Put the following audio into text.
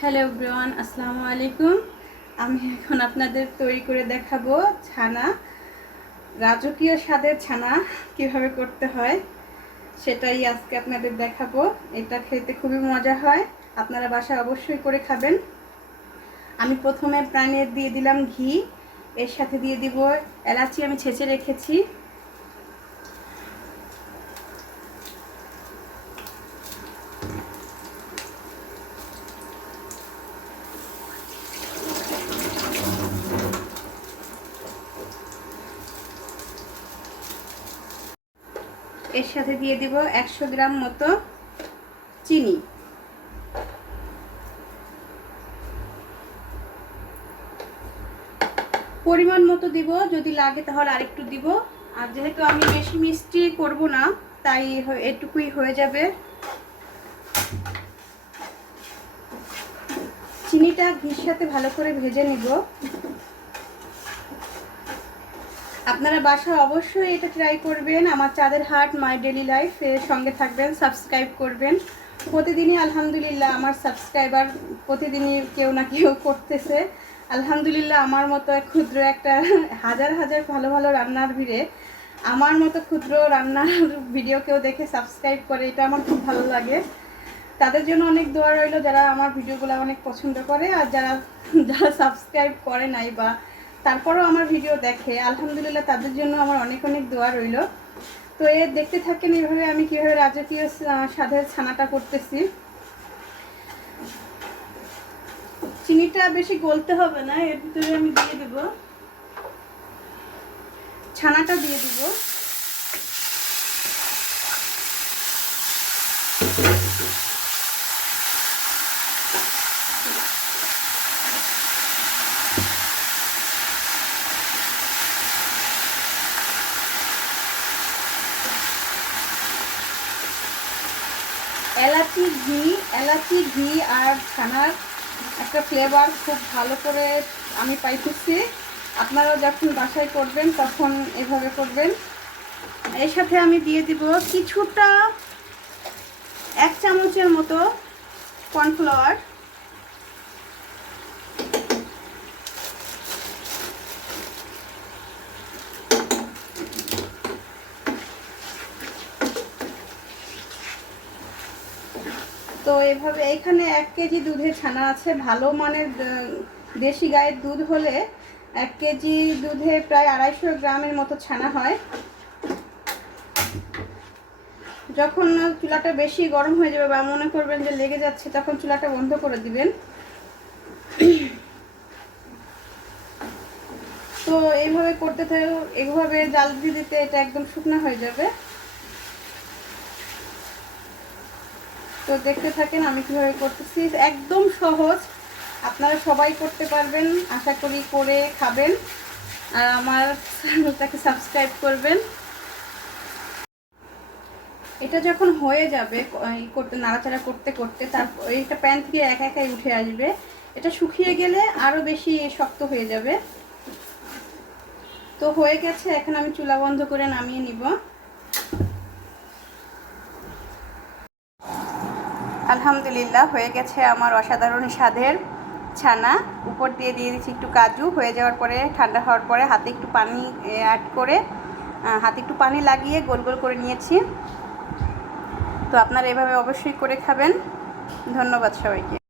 Hello everyone, আসসালামু আলাইকুম। আমি এখন আপনাদের তৈরি করে দেখাবো ছানা, রাজকীয় স্বাদের ছানা কিভাবে করতে হয় সেটাই আজকে আপনাদের দেখাবো। এটা খেতে খুবই মজা হয়, আপনারা বাসায় অবশ্যই করে খাবেন। আমি প্রথমে প্যানে দিয়ে দিলাম ঘি, এর সাথে দিয়ে দিব এলাচি, আমি ছেঁচে রেখেছি। এর সাথে দিয়ে দিব 100 গ্রাম মতো চিনি। পরিমাণ মতো দিব, যদি লাগে তাহলে আরেকটু দিব। আর যেহেতু আমি বেশি মিষ্টি করব না, তাই এটুকুই হয়ে যাবে। চিনিটা ঘির সাথে ভালো করে ভেজে নিব। আপনারা বাসায় অবশ্যই এটা ট্রাই করবেন। আমার চাঁদের হাট মাই ডেলি লাইফ এর সঙ্গে থাকবেন, সাবস্ক্রাইব করবেন। প্রতিদিনই আলহামদুলিল্লাহ আমার সাবস্ক্রাইবার প্রতিদিনই কেউ না কেউ করতেছে। আলহামদুলিল্লাহ আমার মতো ক্ষুদ্র একটা হাজার হাজার ভালো ভালো রান্নার ভিড়ে আমার মতো ক্ষুদ্র রান্নার ভিডিও কেউ দেখে সাবস্ক্রাইব করে, এটা আমার খুব ভালো লাগে। তাদের জন্য অনেক দোয়া রইল, যারা আমার ভিডিওগুলো অনেক পছন্দ করে। আর যারা যারা সাবস্ক্রাইব করে নাই বা তারপরেও আমার ভিডিও দেখে, আলহামদুলিল্লাহ তাদের জন্য আমার অনেক অনেক দোয়া রইল। তো দেখতে থাকেন এইভাবে আমি কীভাবে রাজকীয় স্বাদের ছানাটা করতেছি। চিনিটা বেশি গলতে হবে না, এর ভিতরে আমি দিয়ে দেব ছানাটা, দিয়ে দিব। এলাচি ঘি আর ছানার একটা ফ্লেভার খুব ভালো করে আমি পাইতেছি। আপনারাও যখন বাসায় করবেন তখন এভাবে করবেন। এর সাথে আমি দিয়ে দিব কিছুটা 1 চামচের মতো কর্নফ্লাওয়ার। তো এভাবে এখানে 1 কেজি দুধের ছানা আছে। ভালো মানের দেশি গায়ের দুধ হলে 1 কেজি দুধে প্রায় 250 গ্রামের মতো ছানা হয়। যখন চুলাটা বেশি গরম হয়ে যাবে বা মনে করবেন যে লেগে যাচ্ছে, তখন চুলাটা বন্ধ করে দিবেন। তো এইভাবে করতে থাকে, এইভাবে জাল দিয়ে দিতে এটা একদম শুকনো হয়ে যাবে। তো দেখতে থাকেন আমি কীভাবে করতেছি, একদম সহজ, আপনারা সবাই করতে পারবেন। আশা করি করে খাবেন আর আমার চ্যানেলটাকে সাবস্ক্রাইব করবেন। এটা যখন হয়ে যাবে করতে, নাড়াচাড়া করতে করতে, তারপর এটা প্যান থেকে একা একাই উঠে আসবে। এটা শুকিয়ে গেলে আরও বেশি শক্ত হয়ে যাবে। তো হয়ে গেছে, এখন আমি চুলা বন্ধ করে নামিয়ে নিব। আলহামদুলিল্লাহ হয়ে গেছে আমার অসাধারণ স্বাদের ছানা। উপর দিয়ে দিয়েছি একটু কাজু। হয়ে যাওয়ার পরে, ঠান্ডা হওয়ার পরে হাতে একটু পানি অ্যাড করে, হাতে একটু পানি লাগিয়ে গোল গোল করে নিয়েছি। তো আপনারা এভাবে অবশ্যই করে খাবেন। ধন্যবাদ সবাইকে।